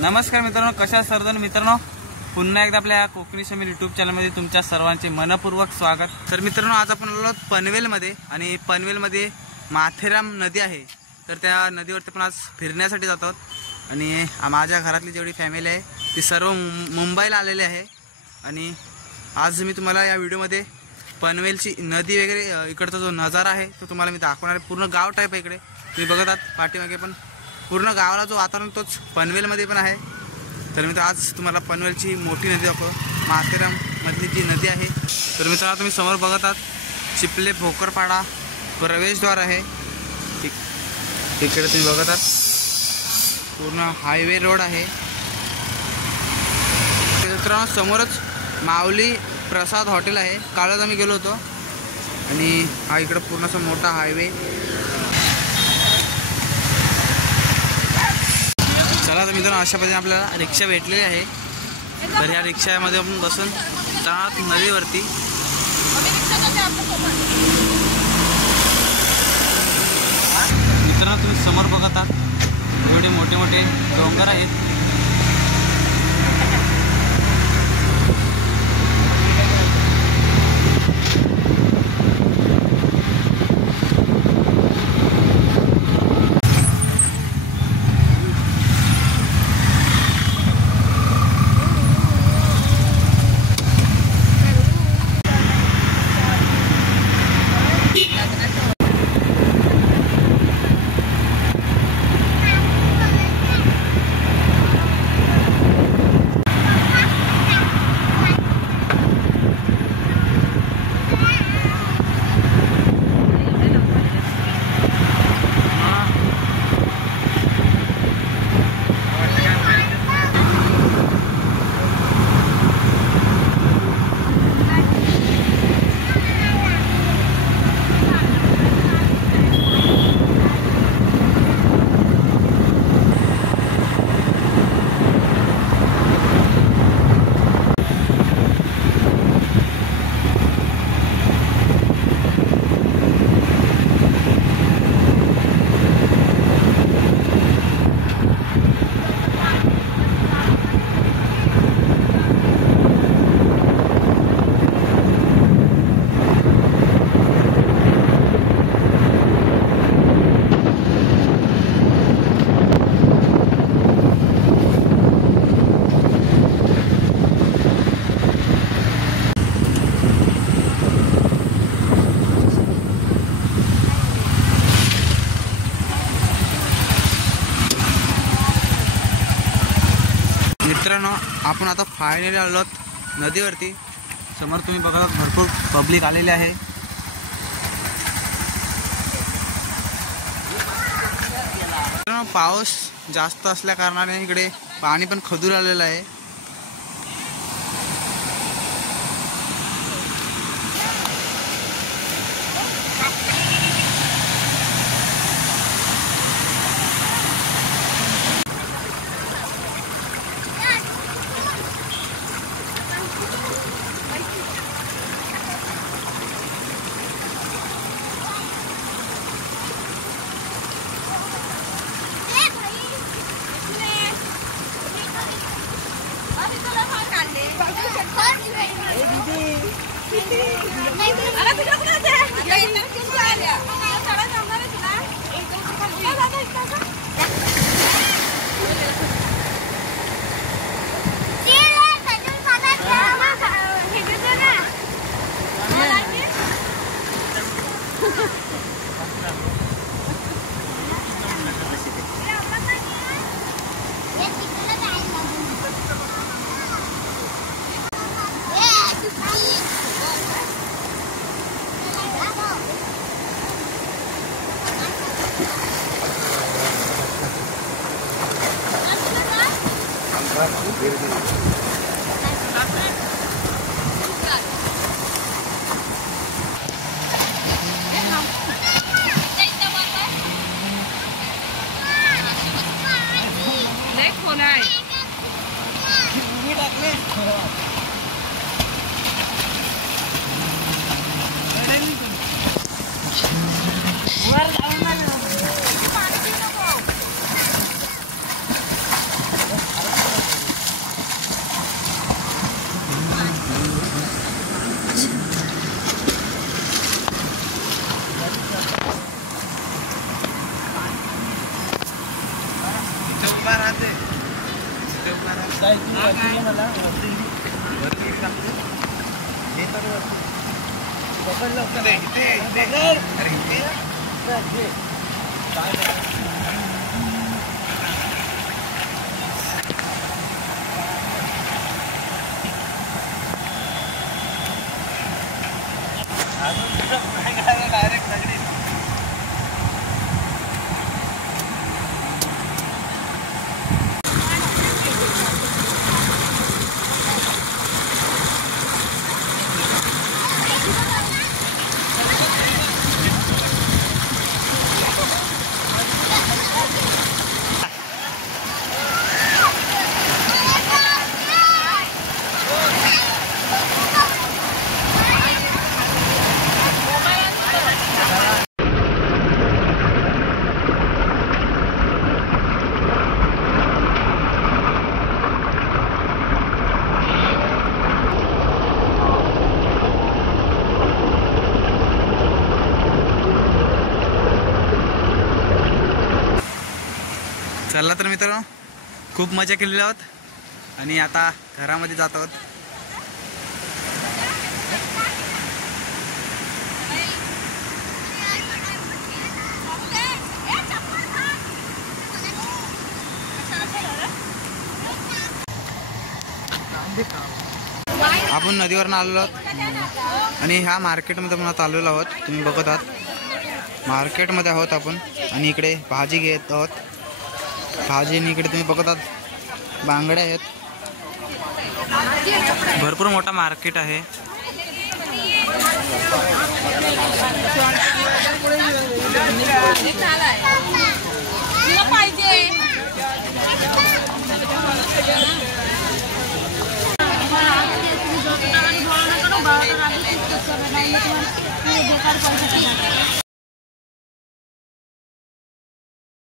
नमस्कार मित्रांनो, कशा सर्वजण मित्रांनो, पुन्हा एकदा आपल्या कोकणी समीर यूट्यूब चॅनलमध्ये तुमच्या सर्वांचे मनपूर्वक स्वागत। तर मित्रांनो, आज आपण आलो पनवेलमध्ये आणि पनवेलमध्ये माथेरान नदी आहे। तर त्या नदीवरती आपण आज फिरण्यासाठी जातो आणि माझ्या घरातली जेवढी फॅमिली आहे ती सर्व मुंबईला आलेली आहे। आणि आज मी तुम्हाला या व्हिडिओमध्ये पनवेलची नदी वगैरे इकडचा जो नजारा आहे तो तुम्हाला मी दाखवणार आहे। पूर्ण गाव टाईप आहे इकडे, तुम्ही बघत आहात पाठीमागे पण पूर्ण गावाला जो वातावरण तोच पनवेलमध्ये पण आहे। तर मित्र, आज तुम्हाला पनवेलची मोठी नदी दाखवतो, माथेरान मधली जी नदी आहे। तर मित्रांनो, तुम्ही समोर बघत आहात चिपले भोकरपाडा प्रवेशद्वार आहे। तिकडे तुम्ही बघत आहात पूर्ण हायवे रोड आहे। मित्रांनो, समोरच माऊली प्रसाद हॉटेल आहे, कालच आम्ही गेलो होतो। आणि हा इकडे पूर्ण असा मोठा हायवे। चला तर मित्रांनो, अशा पद्धतीने आपल्याला रिक्षा भेटलेली आहे। तर या रिक्षामध्ये आपण बसून जाणार नदीवरती। मित्रांनो, तुम्ही समोर बघत आहात एवढे मोठे मोठे डोंगर आहेत। मित्रांनो, आपण आता फायनली आलो नदीवरती। समोर तुम्ही बघा भरपूर पब्लिक आलेले आहे। पाऊस जास्त असल्या कारणाने इकडे पाणी पण खदूर आलेलं आहे। चला तर मित्रांनो, खूप मजा केलेली आहोत आणि आता घरामध्ये जात आहोत. आपण नदीवरून आलेलो आहोत आणि ह्या मार्केटमध्ये आपण आता आलेलो आहोत. तुम्ही बघत आहात मार्केटमध्ये आहोत आपण आणि इकडे भाजी घेत आहोत. भाजी आणि इकडे तुम्ही बघत आहात बांगड्या आहेत. भरपूर मोठा मार्केट आहे. बेकार